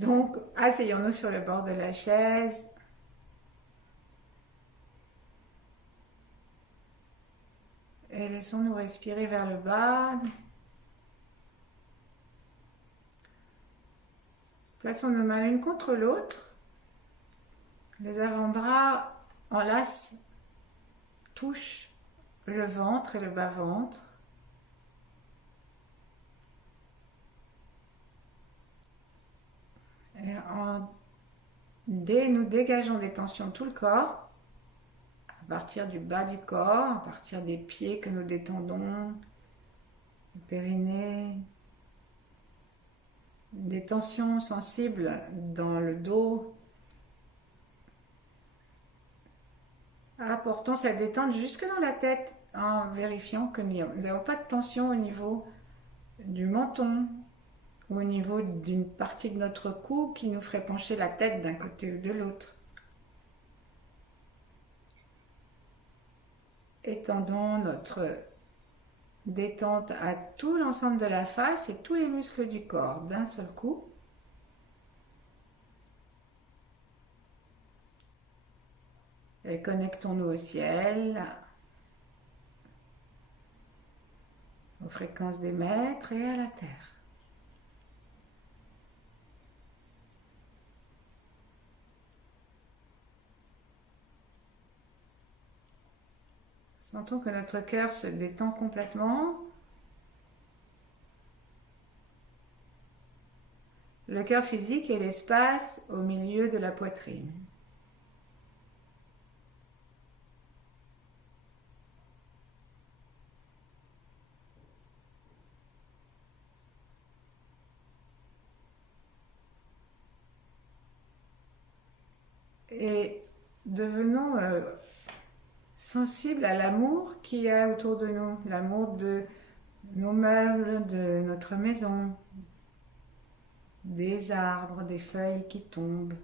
Donc, asseyons-nous sur le bord de la chaise et laissons-nous respirer vers le bas. Plaçons nos mains l'une contre l'autre. Les avant-bras enlacent, touchent le ventre et le bas-ventre. Et nous dégageons des tensions de tout le corps, à partir du bas du corps, à partir des pieds que nous détendons, le périnée, des tensions sensibles dans le dos. Apportons cette détente jusque dans la tête en vérifiant que nous n'avons pas de tension au niveau du menton ou au niveau d'une partie de notre cou qui nous ferait pencher la tête d'un côté ou de l'autre. Étendons notre détente à tout l'ensemble de la face et tous les muscles du corps d'un seul coup. Et connectons-nous au ciel, aux fréquences des maîtres et à la terre. Sentons que notre cœur se détend complètement. Le cœur physique est l'espace au milieu de la poitrine. Et devenons sensibles à l'amour qu'il y a autour de nous, l'amour de nos meubles, de notre maison, des arbres, des feuilles qui tombent,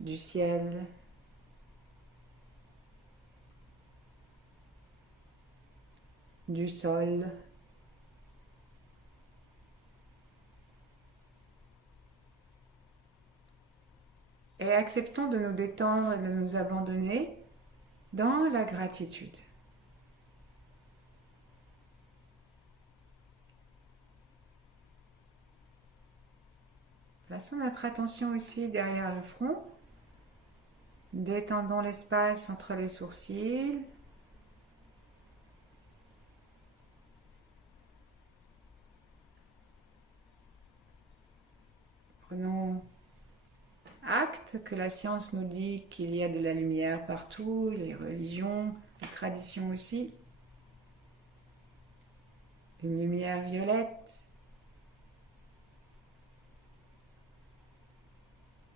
du ciel, du sol. Et acceptons de nous détendre et de nous abandonner dans la gratitude. Plaçons notre attention ici derrière le front. Détendons l'espace entre les sourcils. Prenons acte que la science nous dit qu'il y a de la lumière partout, les religions, les traditions aussi. Une lumière violette.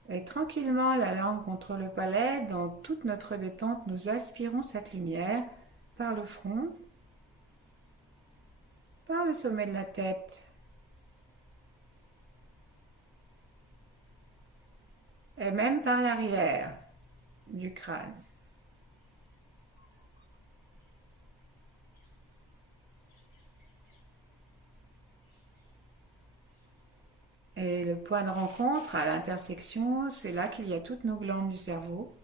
Et tranquillement, la langue contre le palais, dans toute notre détente, nous aspirons cette lumière par le front, par le sommet de la tête, et même par l'arrière du crâne. Et le point de rencontre à l'intersection, c'est là qu'il y a toutes nos glandes du cerveau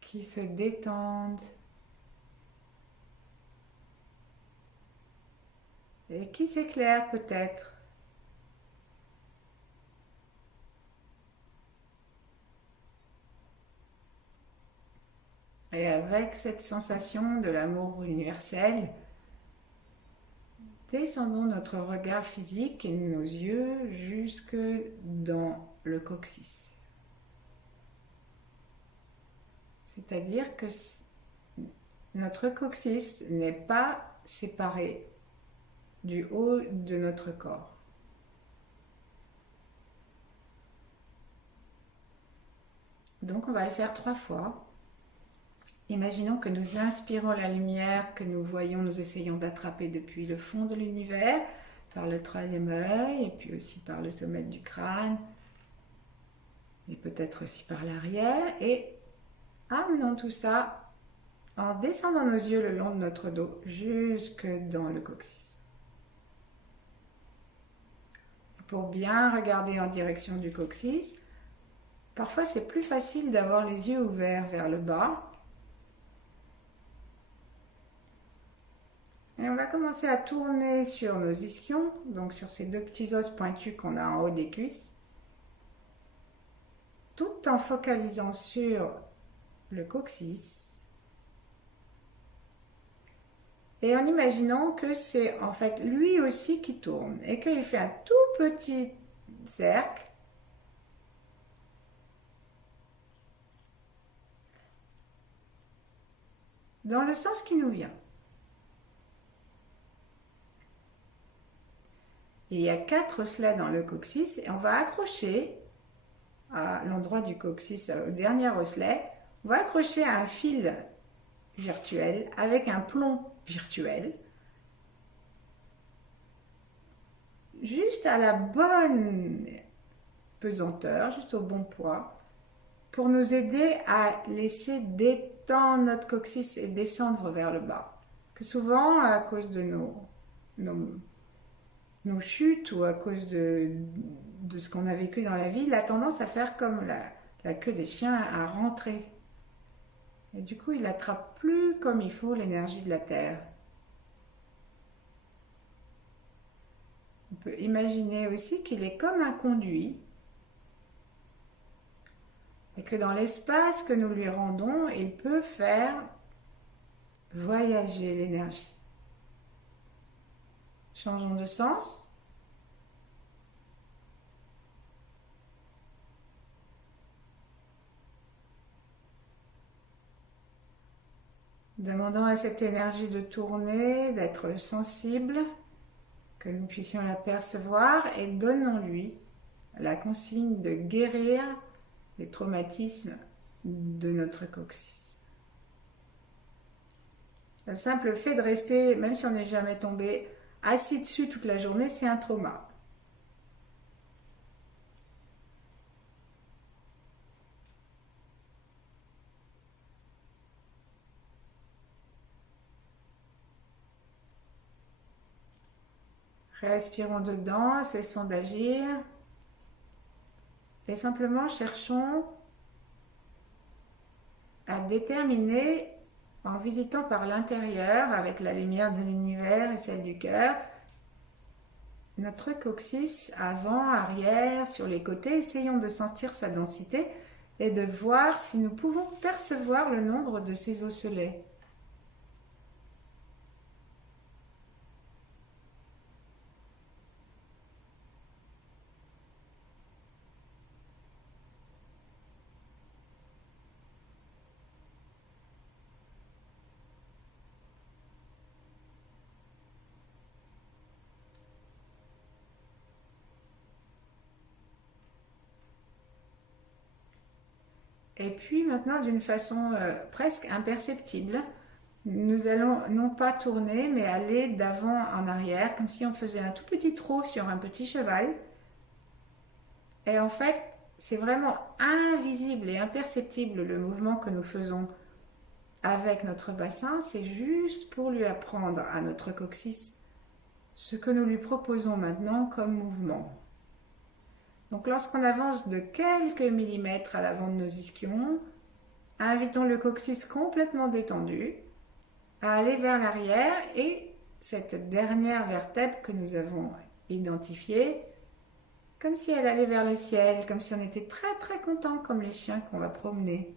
qui se détendent et qui s'éclairent peut-être. Et avec cette sensation de l'amour universel, descendons notre regard physique et nos yeux jusque dans le coccyx. C'est-à-dire que notre coccyx n'est pas séparé du haut de notre corps. Donc on va le faire 3 fois. Imaginons que nous inspirons la lumière que nous voyons, nous essayons d'attraper depuis le fond de l'univers, par le 3e œil, et puis aussi par le sommet du crâne, et peut-être aussi par l'arrière, et amenons tout ça en descendant nos yeux le long de notre dos jusque dans le coccyx. Pour bien regarder en direction du coccyx, parfois c'est plus facile d'avoir les yeux ouverts vers le bas. Et on va commencer à tourner sur nos ischions, donc sur ces deux petits os pointus qu'on a en haut des cuisses, tout en focalisant sur le coccyx. Et en imaginant que c'est en fait lui aussi qui tourne et qu'il fait un tout petit cercle dans le sens qui nous vient. Et il y a 4 osselets dans le coccyx et on va accrocher à l'endroit du coccyx, au dernier osselet, on va accrocher un fil virtuel avec un plomb virtuel juste à la bonne pesanteur, juste au bon poids, pour nous aider à laisser détendre notre coccyx et descendre vers le bas. Que souvent, à cause de nos chutes ou à cause de ce qu'on a vécu dans la vie, il a tendance à faire comme la queue des chiens, à rentrer. Et du coup, il n'attrape plus comme il faut l'énergie de la Terre. On peut imaginer aussi qu'il est comme un conduit et que dans l'espace que nous lui rendons, il peut faire voyager l'énergie. Changeons de sens. Demandons à cette énergie de tourner, d'être sensible, que nous puissions la percevoir et donnons-lui la consigne de guérir les traumatismes de notre coccyx. Le simple fait de rester, même si on n'est jamais tombé, assis dessus toute la journée, c'est un trauma. Respirons dedans, cessons d'agir et simplement cherchons à déterminer, en visitant par l'intérieur avec la lumière de l'univers et celle du cœur, notre coccyx avant, arrière, sur les côtés. Essayons de sentir sa densité et de voir si nous pouvons percevoir le nombre de ces osselets. Et puis maintenant, d'une façon presque imperceptible, nous allons non pas tourner, mais aller d'avant en arrière, comme si on faisait un tout petit trot sur un petit cheval. Et en fait, c'est vraiment invisible et imperceptible le mouvement que nous faisons avec notre bassin. C'est juste pour lui apprendre à notre coccyx ce que nous lui proposons maintenant comme mouvement. Donc lorsqu'on avance de quelques millimètres à l'avant de nos ischions, invitons le coccyx complètement détendu à aller vers l'arrière et cette dernière vertèbre que nous avons identifiée, comme si elle allait vers le ciel, comme si on était très très content, comme les chiens qu'on va promener.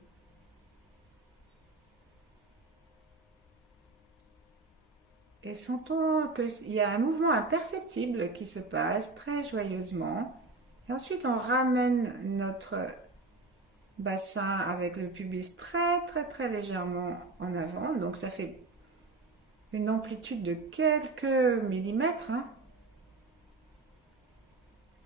Et sentons qu'il y a un mouvement imperceptible qui se passe très joyeusement. Et ensuite, on ramène notre bassin avec le pubis très très très légèrement en avant. Donc ça fait une amplitude de quelques millimètres.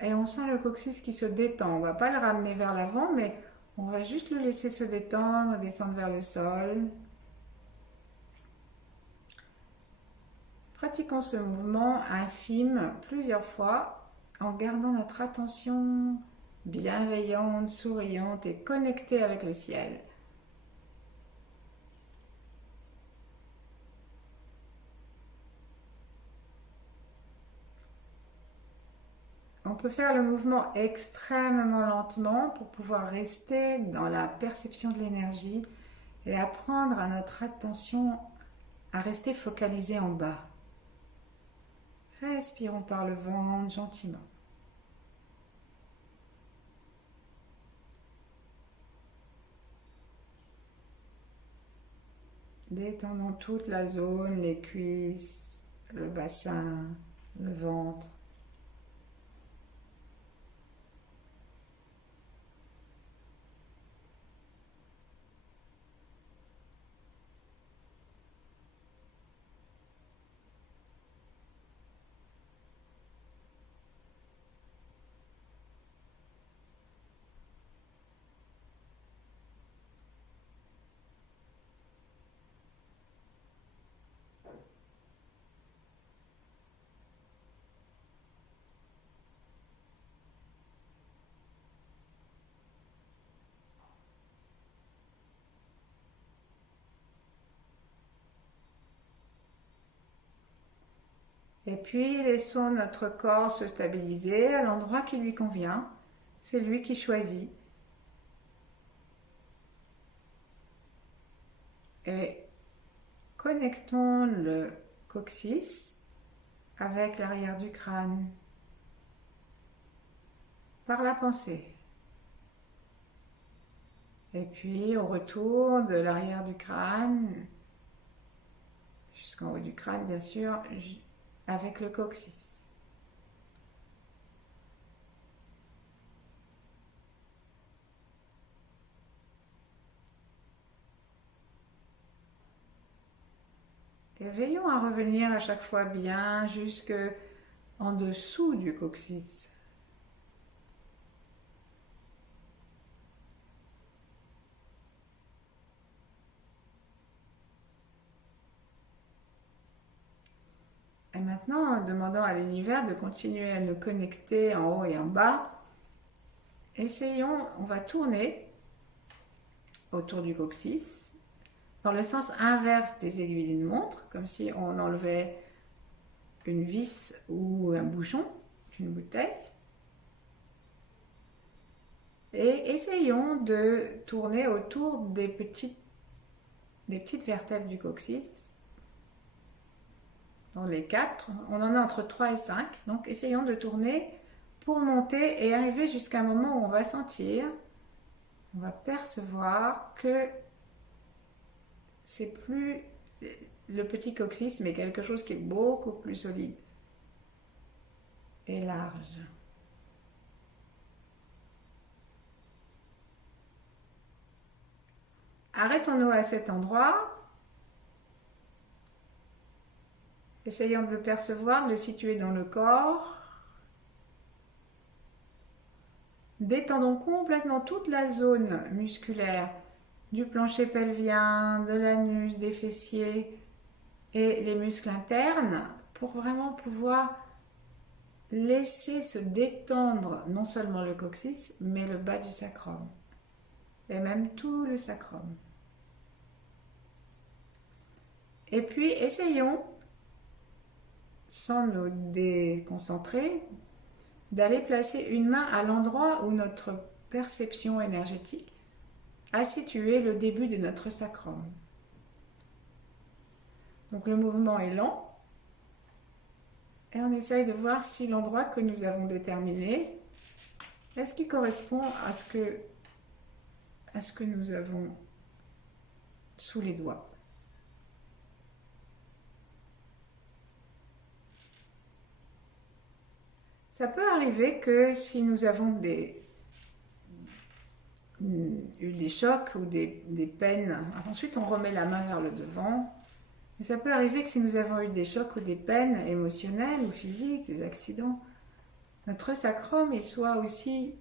Et on sent le coccyx qui se détend. On ne va pas le ramener vers l'avant, mais on va juste le laisser se détendre, descendre vers le sol. Pratiquons ce mouvement infime plusieurs fois en gardant notre attention bienveillante, souriante et connectée avec le ciel. peut faire le mouvement extrêmement lentement pour pouvoir rester dans la perception de l'énergie et apprendre à notre attention à rester focalisée en bas. Respirons par le ventre gentiment. Détendons toute la zone, les cuisses, le bassin, le ventre. Et puis laissons notre corps se stabiliser à l'endroit qui lui convient. C'est lui qui choisit. Et connectons le coccyx avec l'arrière du crâne par la pensée. Et puis on retourne de l'arrière du crâne jusqu'en haut du crâne, bien sûr, avec le coccyx. Et veillons à revenir à chaque fois bien jusque en dessous du coccyx. Et maintenant, en demandant à l'univers de continuer à nous connecter en haut et en bas, essayons, on va tourner autour du coccyx dans le sens inverse des aiguilles d'une montre, comme si on enlevait une vis ou un bouchon d'une bouteille. Et essayons de tourner autour des petites vertèbres du coccyx. Dans les 4, on en a entre 3 et 5, donc essayons de tourner pour monter et arriver jusqu'à un moment où on va sentir, on va percevoir que c'est plus le petit coccyx, mais quelque chose qui est beaucoup plus solide et large. Arrêtons-nous à cet endroit. Essayons de le percevoir, de le situer dans le corps. Détendons complètement toute la zone musculaire du plancher pelvien, de l'anus, des fessiers et les muscles internes pour vraiment pouvoir laisser se détendre non seulement le coccyx, mais le bas du sacrum et même tout le sacrum. Et puis essayons, sans nous déconcentrer, d'aller placer une main à l'endroit où notre perception énergétique a situé le début de notre sacrum. Donc le mouvement est lent et on essaye de voir si l'endroit que nous avons déterminé, est-ce qu'il correspond à ce que nous avons sous les doigts. Ça peut arriver que si nous avons eu des chocs ou des peines, ensuite on remet la main vers le devant. Et ça peut arriver que si nous avons eu des chocs ou des peines émotionnelles ou physiques, des accidents, notre sacrum il soit aussi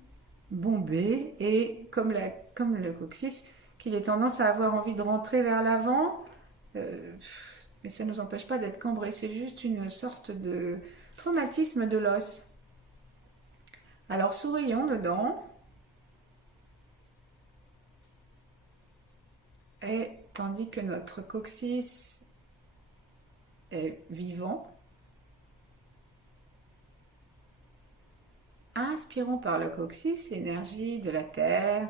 bombé et comme le coccyx, qu'il ait tendance à avoir envie de rentrer vers l'avant, mais ça ne nous empêche pas d'être cambré, c'est juste une sorte de traumatisme de l'os. Alors sourions dedans et tandis que notre coccyx est vivant, inspirons par le coccyx l'énergie de la terre.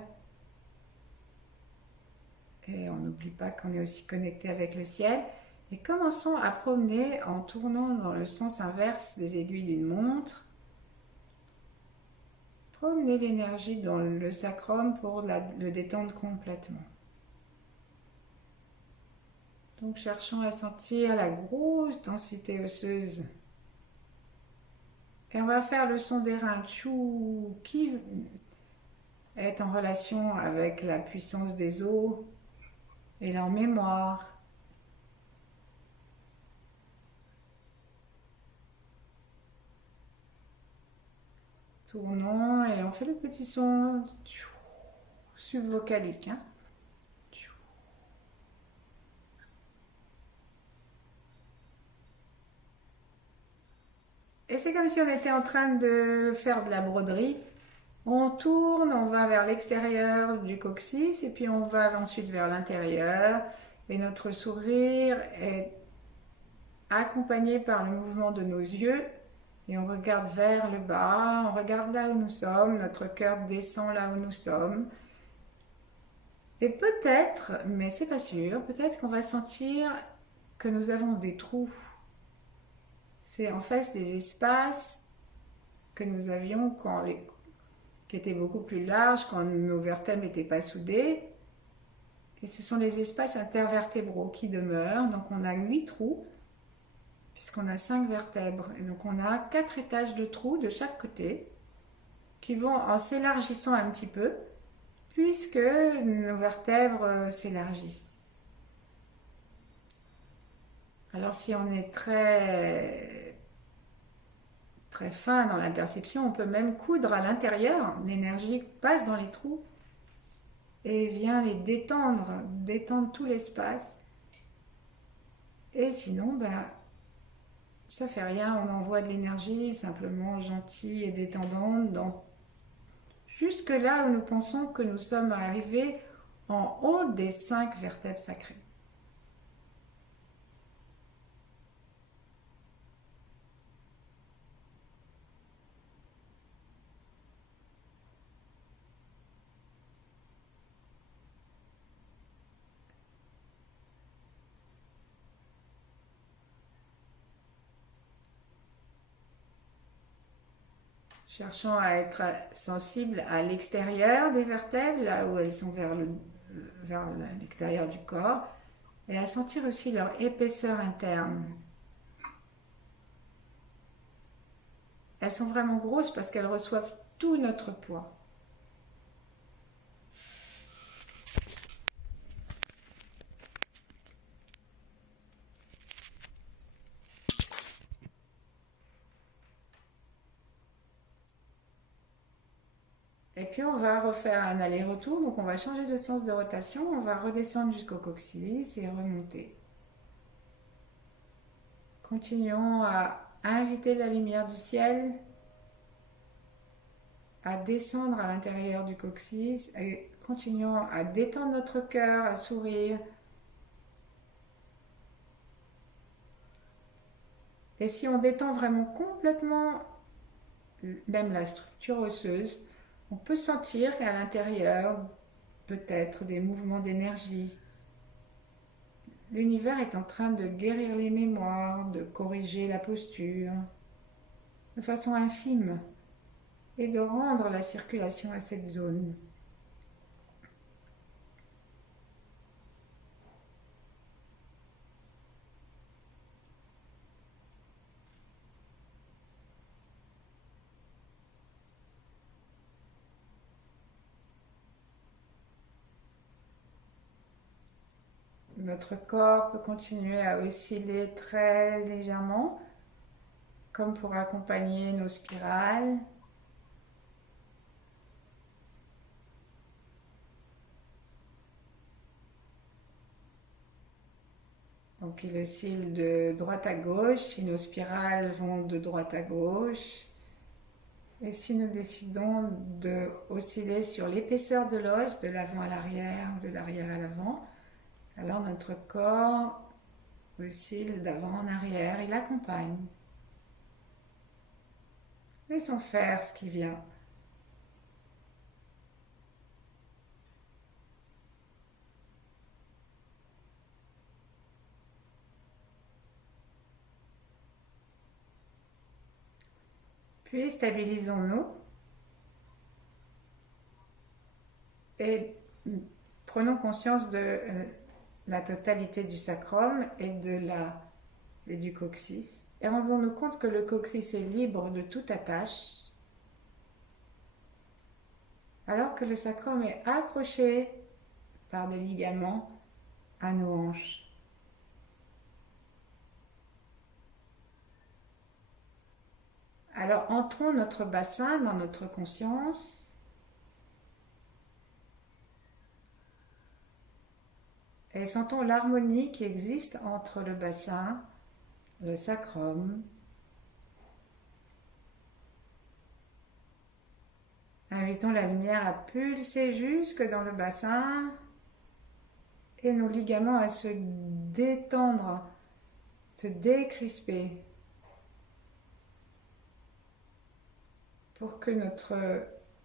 Et on n'oublie pas qu'on est aussi connecté avec le ciel. Et commençons à promener en tournant dans le sens inverse des aiguilles d'une montre. Promenez l'énergie dans le sacrum pour le détendre complètement. Donc cherchons à sentir la grosse densité osseuse. Et on va faire le son des reins tchou qui est en relation avec la puissance des os et leur mémoire. Tournons et on fait le petit son subvocalique. Hein. Et c'est comme si on était en train de faire de la broderie. On tourne, on va vers l'extérieur du coccyx et puis on va ensuite vers l'intérieur. Et notre sourire est accompagné par le mouvement de nos yeux. Et on regarde vers le bas, on regarde là où nous sommes, notre cœur descend là où nous sommes. Et peut-être, mais c'est pas sûr, peut-être qu'on va sentir que nous avons des trous. C'est en fait des espaces que nous avions qui étaient beaucoup plus larges quand nos vertèbres n'étaient pas soudées. Et ce sont les espaces intervertébraux qui demeurent. Donc on a 8 trous, puisqu'on a 5 vertèbres. Et donc on a 4 étages de trous de chaque côté, qui vont en s'élargissant un petit peu, puisque nos vertèbres s'élargissent. Alors si on est très fin dans la perception, on peut même coudre à l'intérieur. L'énergie passe dans les trous et vient les détendre tout l'espace. Et sinon, ça fait rien, on envoie de l'énergie simplement gentille et détendante jusque là où nous pensons que nous sommes arrivés en haut des 5 vertèbres sacrées. Cherchons à être sensibles à l'extérieur des vertèbres, là où elles sont vers l'extérieur du corps, et à sentir aussi leur épaisseur interne. Elles sont vraiment grosses parce qu'elles reçoivent tout notre poids. Et puis on va refaire un aller-retour, donc on va changer de sens de rotation, on va redescendre jusqu'au coccyx et remonter. Continuons à inviter la lumière du ciel à descendre à l'intérieur du coccyx et continuons à détendre notre cœur, à sourire. Et si on détend vraiment complètement même la structure osseuse, on peut sentir qu'à l'intérieur, peut-être des mouvements d'énergie. L'univers est en train de guérir les mémoires, de corriger la posture, de façon infime, et de rendre la circulation à cette zone. Notre corps peut continuer à osciller très légèrement, comme pour accompagner nos spirales. Donc il oscille de droite à gauche, et nos spirales vont de droite à gauche. Et si nous décidons de osciller sur l'épaisseur de l'os, de l'avant à l'arrière, de l'arrière à l'avant, alors notre corps oscille d'avant en arrière, il accompagne. Laissons faire ce qui vient. Puis stabilisons-nous et prenons conscience de la totalité du sacrum et du coccyx. Et rendons-nous compte que le coccyx est libre de toute attache, alors que le sacrum est accroché par des ligaments à nos hanches. Alors entrons notre bassin dans notre conscience. Et sentons l'harmonie qui existe entre le bassin, le sacrum. Invitons la lumière à pulser jusque dans le bassin et nos ligaments à se détendre, se décrisper pour que notre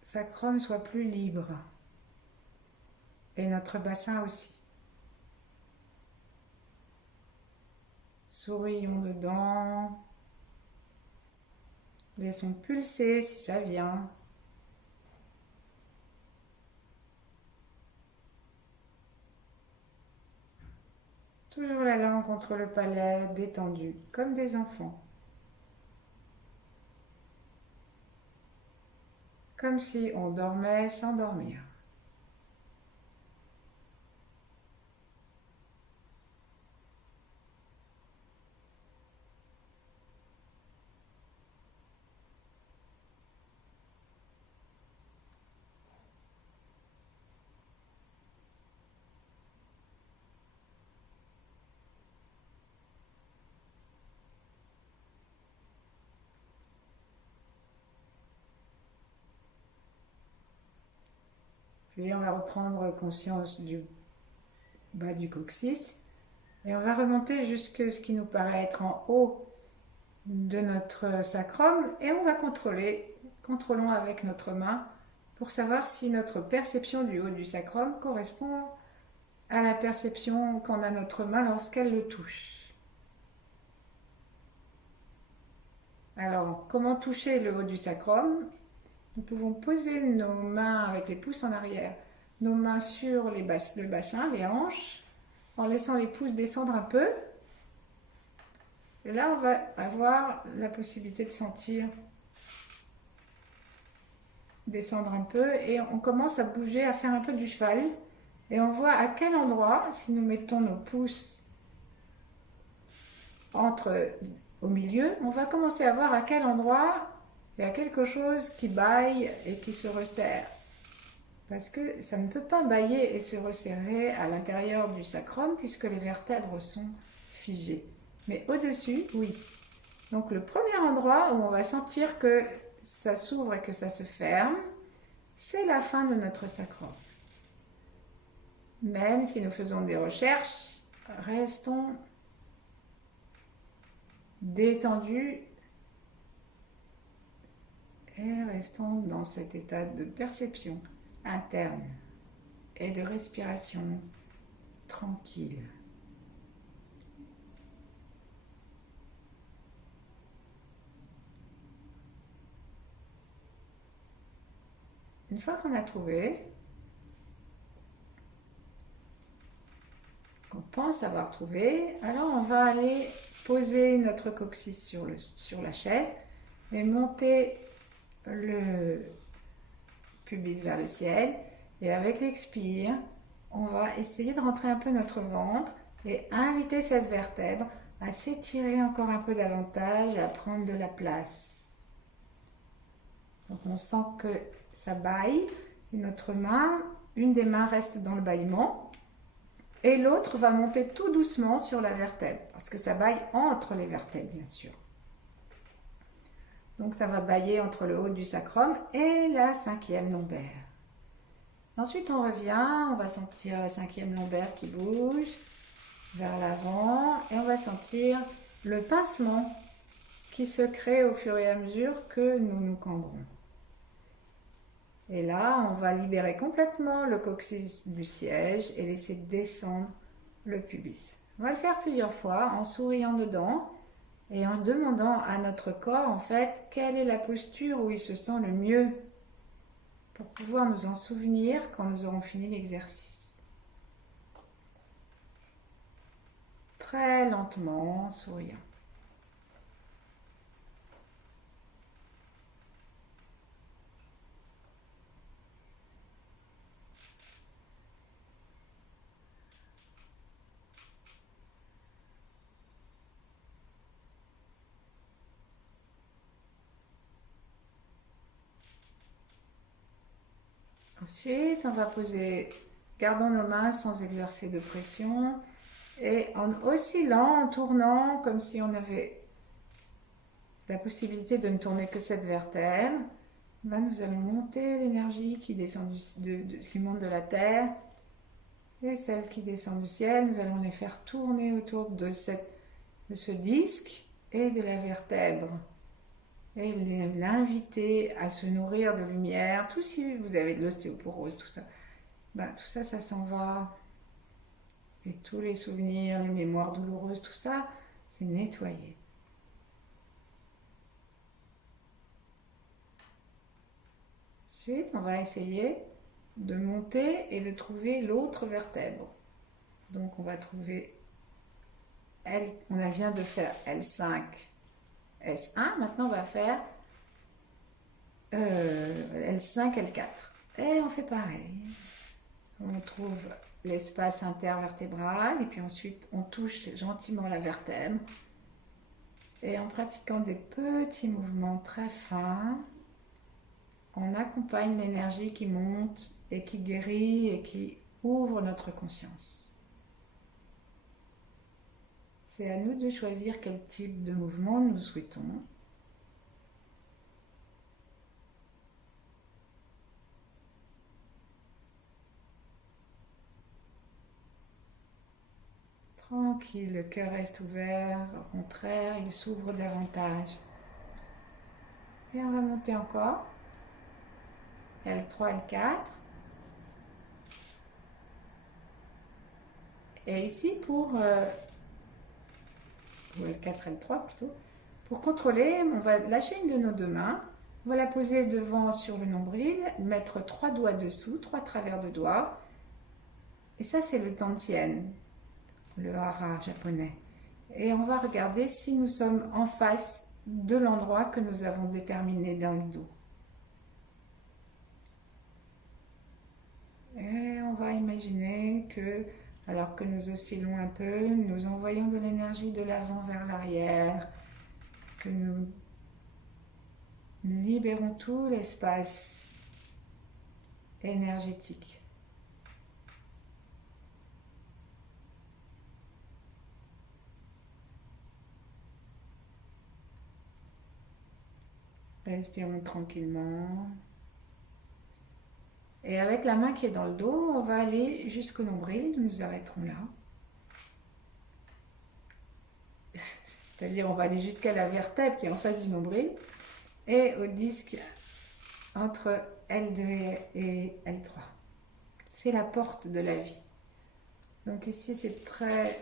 sacrum soit plus libre et notre bassin aussi. Sourions dedans, laissons pulser si ça vient. Toujours la langue contre le palais, détendue, comme des enfants. Comme si on dormait sans dormir. Puis on va reprendre conscience du bas du coccyx et on va remonter jusque ce qui nous paraît être en haut de notre sacrum et on va contrôlons avec notre main pour savoir si notre perception du haut du sacrum correspond à la perception qu'en a notre main lorsqu'elle le touche. Alors, comment toucher le haut du sacrum ? Nous pouvons poser nos mains avec les pouces en arrière, nos mains sur le bassin, les hanches, en laissant les pouces descendre un peu. Et là, on va avoir la possibilité de sentir descendre un peu et on commence à bouger, à faire un peu du cheval. Et on voit à quel endroit, si nous mettons nos pouces au milieu, on va commencer à voir à quel endroit il y a quelque chose qui bâille et qui se resserre. Parce que ça ne peut pas bâiller et se resserrer à l'intérieur du sacrum puisque les vertèbres sont figées. Mais au-dessus, oui. Donc le premier endroit où on va sentir que ça s'ouvre et que ça se ferme, c'est la fin de notre sacrum. Même si nous faisons des recherches, restons détendus et restons dans cet état de perception interne et de respiration tranquille. Une fois qu'on a trouvé, qu'on pense avoir trouvé, alors on va aller poser notre coccyx sur la chaise et monter le pubis vers le ciel. Et avec l'expire, on va essayer de rentrer un peu notre ventre et inviter cette vertèbre à s'étirer encore un peu davantage, à prendre de la place. Donc on sent que ça bâille et une des mains reste dans le bâillement et l'autre va monter tout doucement sur la vertèbre parce que ça bâille entre les vertèbres bien sûr. Donc ça va bâiller entre le haut du sacrum et la 5e lombaire. Ensuite on revient, on va sentir la 5e lombaire qui bouge vers l'avant et on va sentir le pincement qui se crée au fur et à mesure que nous nous cambrons. Et là, on va libérer complètement le coccyx du siège et laisser descendre le pubis. On va le faire plusieurs fois en souriant dedans et en demandant à notre corps, en fait, quelle est la posture où il se sent le mieux pour pouvoir nous en souvenir quand nous aurons fini l'exercice. Très lentement, en souriant. Ensuite, on va poser, gardons nos mains sans exercer de pression et en oscillant, en tournant comme si on avait la possibilité de ne tourner que cette vertèbre, nous allons monter l'énergie qui descend qui monte de la terre et celle qui descend du ciel. Nous allons les faire tourner autour de ce disque et de la vertèbre. Et l'inviter à se nourrir de lumière. Tout si vous avez de l'ostéoporose, tout ça, ça s'en va. Et tous les souvenirs, les mémoires douloureuses, tout ça, c'est nettoyé. Ensuite, on va essayer de monter et de trouver l'autre vertèbre. Donc, on va trouver on vient de faire L5, S1. Maintenant, on va faire L5, L4. Et on fait pareil. On trouve l'espace intervertébral et puis ensuite, on touche gentiment la vertèbre. Et en pratiquant des petits mouvements très fins, on accompagne l'énergie qui monte et qui guérit et qui ouvre notre conscience. C'est à nous de choisir quel type de mouvement nous souhaitons. Tranquille, le cœur reste ouvert, au contraire, il s'ouvre davantage. Et on va monter encore. L3, L4. Et ici, ou L4, L3 plutôt, pour contrôler, on va lâcher une de nos deux mains. On va la poser devant sur le nombril, mettre 3 doigts dessous, 3 travers de doigts. Et ça, c'est le Tantien, le hara japonais. Et on va regarder si nous sommes en face de l'endroit que nous avons déterminé dans le dos. Et on va imaginer que, alors que nous oscillons un peu, nous envoyons de l'énergie de l'avant vers l'arrière, que nous libérons tout l'espace énergétique. Respirons tranquillement. Et avec la main qui est dans le dos, on va aller jusqu'au nombril, nous nous arrêterons là. C'est-à-dire on va aller jusqu'à la vertèbre qui est en face du nombril et au disque entre L2 et L3. C'est la porte de la vie. Donc ici c'est très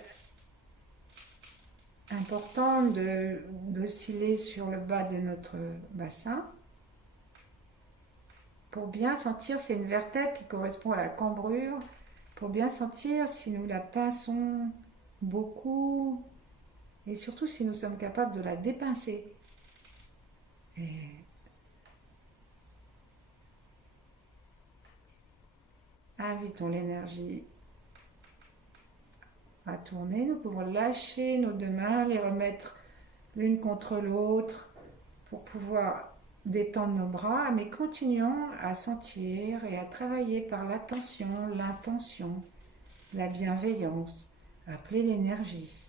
important d'osciller sur le bas de notre bassin. Pour bien sentir, c'est une vertèbre qui correspond à la cambrure. Pour bien sentir si nous la pinçons beaucoup et surtout si nous sommes capables de la dépincer. Et invitons l'énergie à tourner. Nous pouvons lâcher nos deux mains, les remettre l'une contre l'autre pour pouvoir détendre nos bras, mais continuons à sentir et à travailler par l'attention, l'intention, la bienveillance, appeler l'énergie,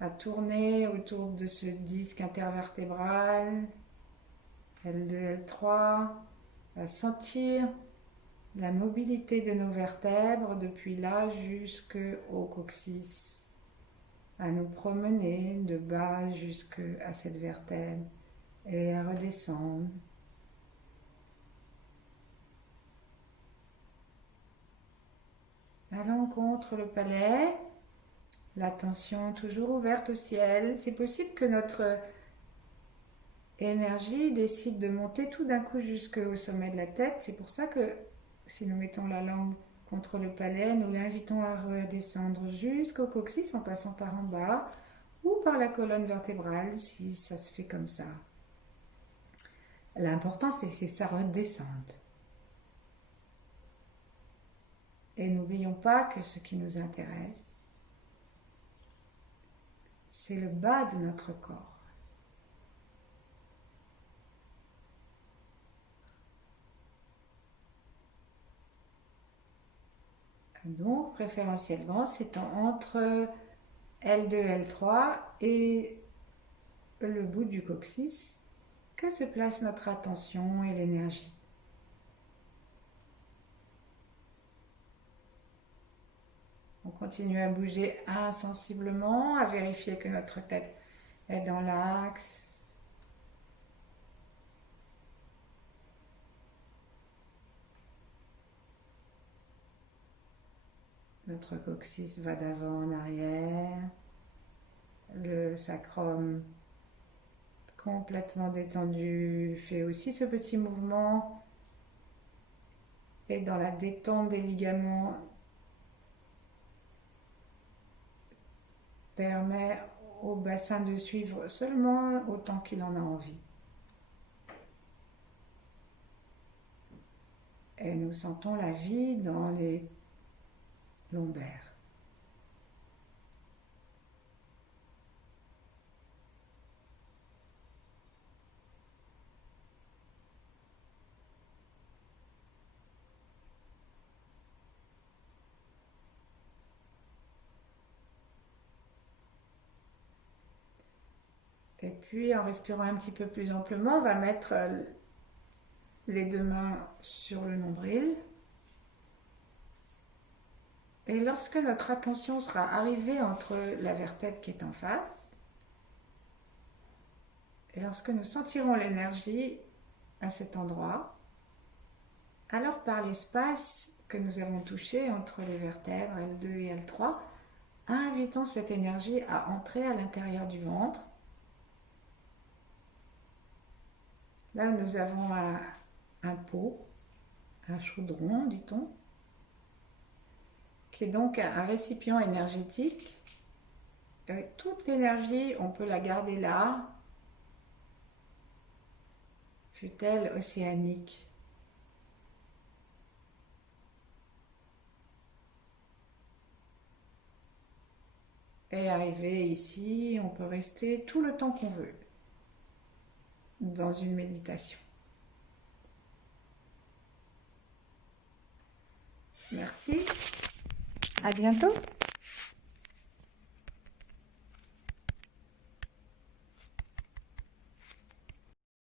à tourner autour de ce disque intervertébral, L2, L3, à sentir la mobilité de nos vertèbres depuis là jusqu'au coccyx à nous promener de bas jusqu'à cette vertèbre et à redescendre. Allons contre le palais, l'attention toujours ouverte au ciel. C'est possible que notre énergie décide de monter tout d'un coup jusqu'au sommet de la tête. C'est pour ça que si nous mettons la langue contre le palais, nous l'invitons à redescendre jusqu'au coccyx en passant par en bas ou par la colonne vertébrale si ça se fait comme ça. L'important c'est que ça redescende. Et n'oublions pas que ce qui nous intéresse, c'est le bas de notre corps. Donc, préférentiellement, c'est entre L2, L3 et le bout du coccyx que se place notre attention et l'énergie. On continue à bouger insensiblement, à vérifier que notre tête est dans l'axe. Notre coccyx va d'avant en arrière. Le sacrum complètement détendu fait aussi ce petit mouvement. Et dans la détente des ligaments, permet au bassin de suivre seulement autant qu'il en a envie. Et nous sentons la vie dans les lombaires. Et puis en respirant un petit peu plus amplement, on va mettre les deux mains sur le nombril. Et lorsque notre attention sera arrivée entre la vertèbre qui est en face, et lorsque nous sentirons l'énergie à cet endroit, alors par l'espace que nous avons touché entre les vertèbres L2 et L3, invitons cette énergie à entrer à l'intérieur du ventre. Là où nous avons un pot, un chaudron, dit-on, qui est donc un récipient énergétique. Toute l'énergie, on peut la garder là, fût-elle océanique. Et arrivé ici, on peut rester tout le temps qu'on veut dans une méditation. Merci. À bientôt.